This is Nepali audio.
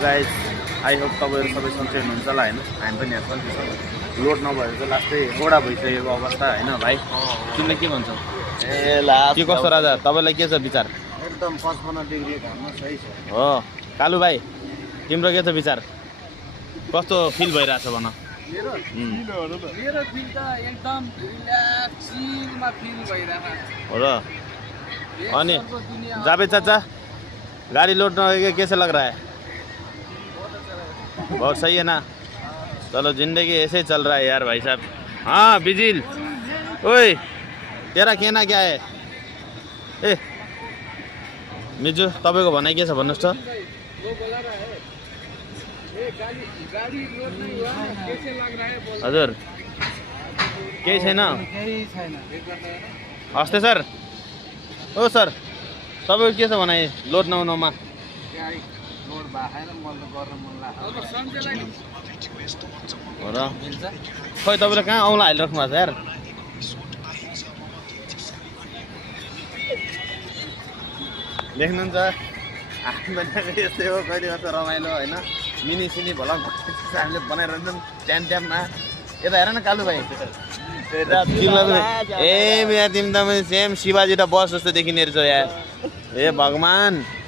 गाइज, आई होप तपाईँहरू सबै सन्चै हुनुहुन्छ होला होइन। हामी पनि यहाँ सन्चै छौँ। लोड नभएर चाहिँ लास्टै गोडा भइसकेको अवस्था होइन भाइ। तिमीले के भन्छौ? के कस्तो राजा, तपाईँलाई के छ विचार? एकदम 55 डिग्री घाममा सही छ। हो कालु भाइ, तिम्रो के छ विचार? कस्तो फिल भइरहेछ भन? मेरो फिल त एकदम रिल्याक्सिङमा फिल भइरहेको हो र। अनि जावेद चाचा, गाड़ी लोड न कैसे लग रहा है? बहुत सही है ना। चलो जिंदगी ऐसे ही चल रहा है यार भाई साहब। हाँ बिजिल, ओए तेरा कहना क्या है? ए मिजु, तपाईँको भनाइ के छ भन्नुहोस् त? हजुर केही छैन? हस्ते सर, ओ सर तपाईँको के छ भनाइ लोड नहुनुमा? हो र। खोइ तपाईँले कहाँ औँला हालिराख्नु भएको छ यार? देख्नुहुन्छ यस्तै हो, कहिले कस्तो रमाइलो होइन। मिनी सिनी भला हामीले बनाइरहन्छौँ ट्याममा। यता हेर न कालु भाइ, ए तिमी त सेम शिवाजी र बस जस्तो देखिने रहेछ यार। ए भगवान्।